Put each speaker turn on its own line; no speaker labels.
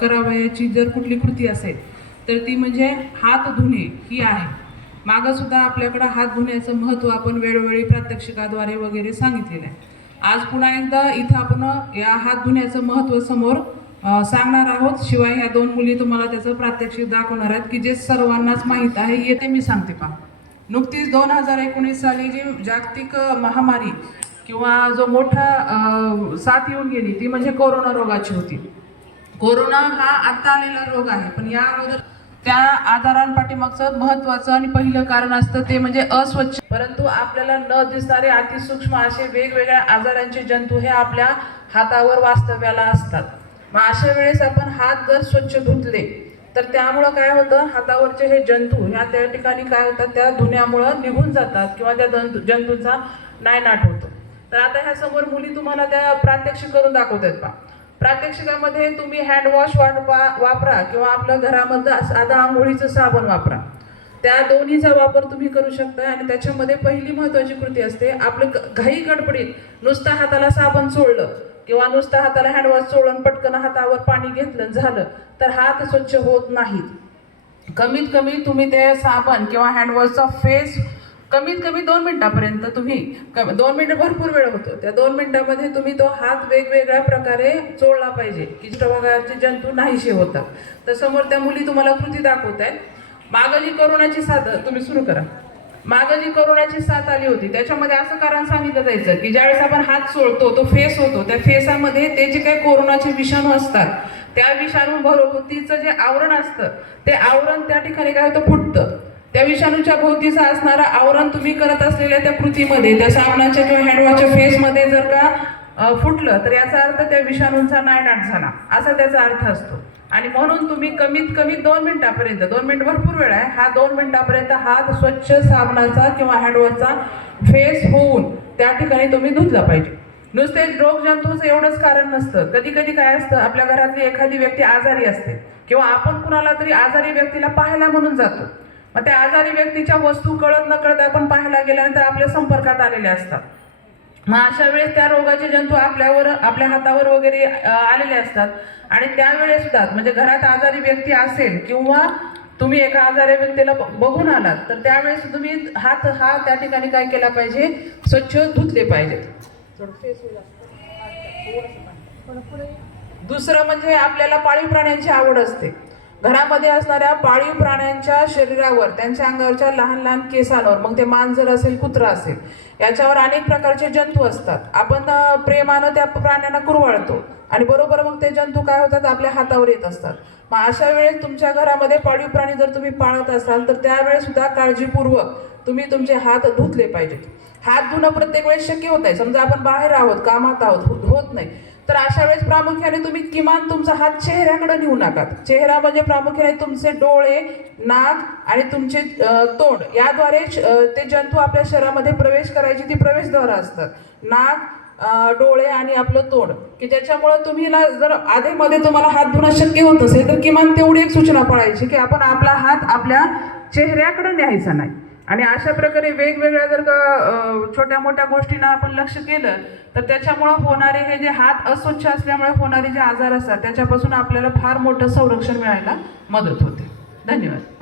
करावयाची जर कुठली कृती असेल तर ती म्हणजे हात धुणे ही आहे. मागं सुद्धा आपल्याकडं हात धुण्याचं महत्त्व आपण वेळोवेळी प्रात्यक्षिकाद्वारे वगैरे सांगितलेलं आहे. आज पुन्हा एकदा इथं आपण या हात धुण्याचं महत्त्व समोर सांगणार आहोत. शिवाय ह्या दोन मुली तुम्हाला त्याचं प्रात्यक्षिक दाखवणार आहेत की जे सर्वांनाच माहीत आहे येते मी सांगते पहा. नुकतीच दोन हजार एकोणीस साली जी जागतिक महामारी किंवा जो मोठा साथ येऊन गेली ती म्हणजे कोरोना रोगाची होती. कोरोना हा आता आलेला रोग आहे. पण या अगोदर त्या आजारांपाठीमागचं महत्वाचं आणि पहिलं कारण असतं ते म्हणजे अस्वच्छ. परंतु आपल्याला न दिसणारे अतिसूक्ष्म असे वेगवेगळ्या आजारांचे जंतू हे आपल्या हातावर वास्तव्याला असतात. मग अशा वेळेस आपण हात जर स्वच्छ धुतले तर त्यामुळं काय होतं? हातावरचे हे जंतू ह्या त्या ठिकाणी काय होतात? त्या धुण्यामुळं निघून जातात किंवा त्या जंतू जंतूंचा नायनाट होतो. तर आता ह्या समोर मुली तुम्हाला त्या प्रात्यक्षिक करून दाखवतात पहा. प्रात्यक्षिकामध्ये तुम्ही हँडवॉश वा वापरा किंवा आपल्या घरामध्ये साधा आंघोळीचं साबण वापरा. त्या दोन्हीचा वापर तुम्ही करू शकता आणि त्याच्यामध्ये पहिली महत्त्वाची कृती असते आपलं घाई गडबडीत नुसता हाताला साबण चोळलं किंवा नुसता हाताला हँडवॉश चोळून पटकन हातावर पाणी घेतलं झालं तर हात स्वच्छ होत नाहीत. कमीत कमी तुम्ही ते साबण किंवा हँडवॉशचा फेस कमीत कमी दोन मिनटापर्यंत तुम्ही क दोन मिनटं भरपूर वेळ होतो. त्या दोन मिनटामध्ये तुम्ही तो हात वेगवेगळ्या प्रकारे चोळला पाहिजे की प्रकारचे जंतू नाहीसे होतात. तर समोर त्या मुली तुम्हाला कृती दाखवत आहेत. मागं जी करोनाची साथ तुम्ही सुरू करा. मागं जी करोनाची साथ आली होती. त्याच्यामध्ये असं कारण सांगितलं जायचं की ज्यावेळेस आपण हात चोळतो तो फेस होतो त्या फेसामध्ये ते जे काही कोरोनाचे विषाणू असतात त्या विषाणू भोवतीचं जे आवरण असतं ते आवरण त्या ठिकाणी काय होतं? फुटतं. त्या विषाणूच्या भोवतीचा असणारं आवरण तुम्ही करत असलेल्या त्या कृतीमध्ये त्या साबणाच्या किंवा हँडवॉशच्या फेसमध्ये जर का फुटलं तर याचा अर्थ त्या विषाणूंचा नायनाट झाला. असा त्याचा अर्थ असतो. आणि म्हणून तुम्ही कमीत कमी दोन मिनिटापर्यंत दोन मिनिट भरपूर वेळ आहे हा दोन मिनिटापर्यंत हात स्वच्छ साबणाचा किंवा हँडवॉशचा फेस होऊन त्या ठिकाणी तुम्ही धुतला पाहिजे. नुसते रोगजंतूचं एवढंच कारण नसतं. कधी कधी काय असतं आपल्या घरातली एखादी व्यक्ती आजारी असते किंवा आपण कुणाला तरी आजारी व्यक्तीला पाहायला म्हणून जातो. मग त्या आजारी व्यक्तीच्या वस्तू कळत न कळत आपण पाहायला गेल्यानंतर आपल्या संपर्कात आलेल्या असतात. मग अशा वेळेस त्या रोगाचे जंतू आपल्यावर आपल्या हातावर वगैरे आलेले असतात. आणि त्यावेळेस सुद्धा म्हणजे घरात आजारी व्यक्ती असेल किंवा तुम्ही एका आजारी व्यक्तीला ब- बघून आलात तर त्यावेळेस तुम्ही हात हा त्या ठिकाणी काय केला पाहिजे? स्वच्छ धुतले पाहिजेत. दुसरं म्हणजे आपल्याला पाळीव प्राण्यांची आवड असते. घरामध्ये असणाऱ्या पाळीव प्राण्यांच्या शरीरावर त्यांच्या अंगावरच्या लहान लहान केसांवर मग ते मांजर असेल कुत्रा असेल याच्यावर अनेक प्रकारचे जंतू असतात. आपण प्रेमानं त्या प्राण्यांना कुरवाळतो आणि बरोबर मग ते जंतू काय होतात? आपल्या हातावर येत असतात. मग अशा वेळेस तुमच्या घरामध्ये पाळीव प्राणी जर तुम्ही पाळत असाल तर त्यावेळेस सुद्धा काळजीपूर्वक तुम्ही तुमचे हात धुतले पाहिजेत. हात धुणं प्रत्येक वेळेस शक्य होत नाही. समजा आपण बाहेर आहोत कामात आहोत होत नाही तर अशा वेळेस प्रामुख्याने तुम्ही किमान तुमचा हात चेहऱ्याकडे नेऊ नका. चेहरा म्हणजे प्रामुख्याने तुमचे डोळे नाक आणि तुमचे तोंड याद्वारे ते जंतू आपल्या शरीरामध्ये प्रवेश करायची ती प्रवेशद्वार असतात. नाक डोळे आणि आपलं तोंड. की ज्याच्यामुळं तुम्ही जर आधीमध्ये तुम्हाला हात धुणं शक्य होत असेल तर किमान तेवढी एक सूचना पडायची की आपण आपला हात आपल्या चेहऱ्याकडे न्यायचा नाही. आणि अशा प्रकारे वेगवेगळ्या जर का छोट्या मोठ्या गोष्टींना आपण लक्ष केलं तर त्याच्यामुळं होणारे हे जे हात अस्वच्छ असल्यामुळे होणारे जे आजार असतात त्याच्यापासून आपल्याला फार मोठं संरक्षण मिळायला मदत होते. धन्यवाद.